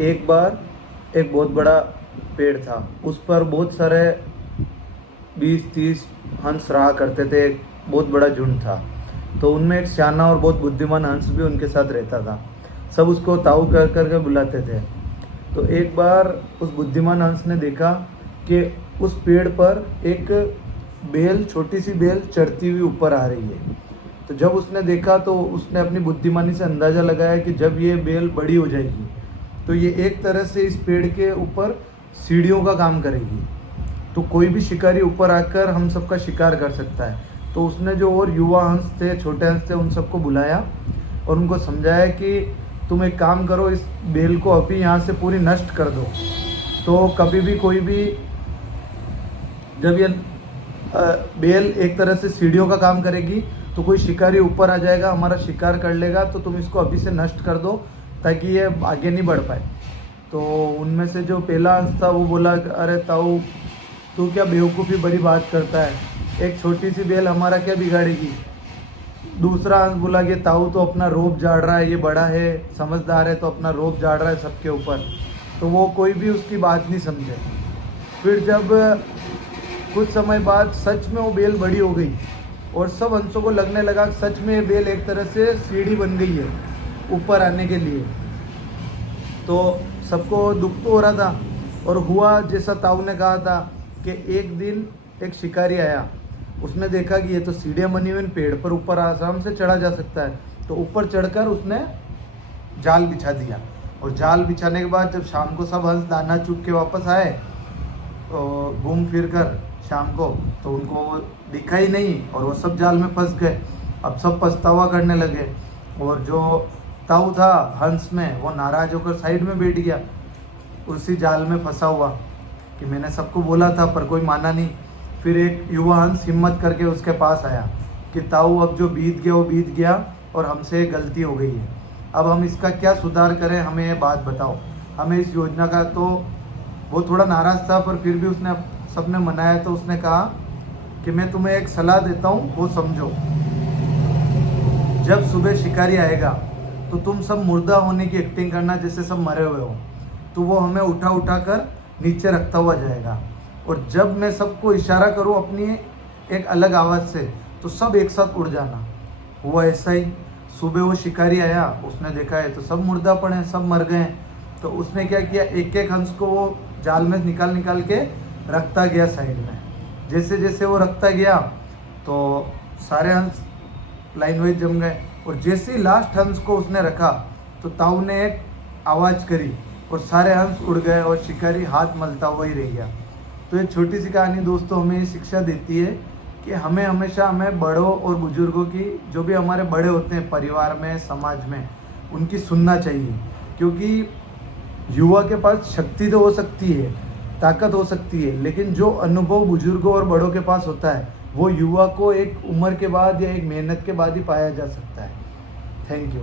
एक बार एक बहुत बड़ा पेड़ था, उस पर बहुत सारे 20-30 हंस रहा करते थे। एक बहुत बड़ा झुंड था। तो उनमें एक सियाना और बहुत बुद्धिमान हंस भी उनके साथ रहता था। सब उसको ताऊ कर कर के बुलाते थे। तो एक बार उस बुद्धिमान हंस ने देखा कि उस पेड़ पर एक बेल, छोटी सी बेल चढ़ती हुई ऊपर आ रही है। तो जब उसने देखा तो उसने अपनी बुद्धिमानी से अंदाज़ा लगाया कि जब ये बेल बड़ी हो जाएगी तो ये एक तरह से इस पेड़ के ऊपर सीढ़ियों का काम करेगी। तो कोई भी शिकारी ऊपर आकर हम सबका शिकार कर सकता है। तो उसने जो और युवा हंस थे, छोटे हंस थे, उन सबको बुलाया और उनको समझाया कि तुम एक काम करो, इस बेल को अभी यहाँ से पूरी नष्ट कर दो। तो कभी भी कोई भी, जब ये बेल एक तरह से सीढ़ियों का काम करेगी तो कोई शिकारी ऊपर आ जाएगा, हमारा शिकार कर लेगा। तो तुम इसको अभी से नष्ट कर दो ताकि ये आगे नहीं बढ़ पाए। तो उनमें से जो पहला हंस था वो बोला, अरे ताऊ, तू क्या बेवकूफ़ी भरी बात करता है, एक छोटी सी बेल हमारा क्या बिगाड़ेगी। दूसरा हंस बोला कि ताऊ तो अपना रोब झाड़ रहा है, ये बड़ा है, समझदार है, तो अपना रोब झाड़ रहा है सबके ऊपर। तो वो कोई भी उसकी बात नहीं समझे। फिर जब कुछ समय बाद सच में वो बेल बड़ी हो गई और सब हंसों को लगने लगा कि सच में ये बेल एक तरह से सीढ़ी बन गई है ऊपर आने के लिए। तो सबको दुख तो हो रहा था और हुआ जैसा ताऊ ने कहा था कि एक दिन एक शिकारी आया। उसने देखा कि ये तो सीढ़ियाँ बनी हुई, पेड़ पर ऊपर आराम से चढ़ा जा सकता है। तो ऊपर चढ़कर उसने जाल बिछा दिया और जाल बिछाने के बाद जब शाम को सब हंस दाना चुग के वापस आए घूम फिर कर शाम को, तो उनको वो दिखा ही नहीं और वो सब जाल में फंस गए। अब सब पछतावा करने लगे और जो ताऊ था हंस में, वो नाराज होकर साइड में बैठ गया उसी जाल में फंसा हुआ कि मैंने सबको बोला था पर कोई माना नहीं। फिर एक युवा हंस हिम्मत करके उसके पास आया कि ताऊ, अब जो बीत गया वो बीत गया और हमसे गलती हो गई है, अब हम इसका क्या सुधार करें, हमें ये बात बताओ, हमें इस योजना का। तो वो थोड़ा नाराज़ था पर फिर भी उसने सबने मनाया। तो उसने कहा कि मैं तुम्हें एक सलाह देता हूँ, वो समझो। जब सुबह शिकारी आएगा तो तुम सब मुर्दा होने की एक्टिंग करना जैसे सब मरे हुए हो। तो वो हमें उठा उठा कर नीचे रखता हुआ जाएगा और जब मैं सबको इशारा करूँ अपनी एक अलग आवाज़ से तो सब एक साथ उड़ जाना। हुआ ऐसा ही। सुबह वो शिकारी आया, उसने देखा है तो सब मुर्दा पड़े, सब मर गए। तो उसने क्या किया, एक एक हंस को वो जाल में निकाल निकाल के रखता गया साइड में। जैसे जैसे वो रखता गया तो सारे हंस लाइन वाइज जम गए और जैसे ही लास्ट हंस को उसने रखा तो ताऊ ने एक आवाज़ करी और सारे हंस उड़ गए और शिकारी हाथ मलता हुआ ही रह गया। तो ये छोटी सी कहानी दोस्तों हमें ये शिक्षा देती है कि हमें हमेशा हमें बड़ों और बुजुर्गों की, जो भी हमारे बड़े होते हैं परिवार में, समाज में, उनकी सुनना चाहिए। क्योंकि युवा के पास शक्ति तो हो सकती है, ताकत हो सकती है, लेकिन जो अनुभव बुजुर्गों और बड़ों के पास होता है वो युवा को एक उम्र के बाद या एक मेहनत के बाद ही पाया जा सकता है। Thank you.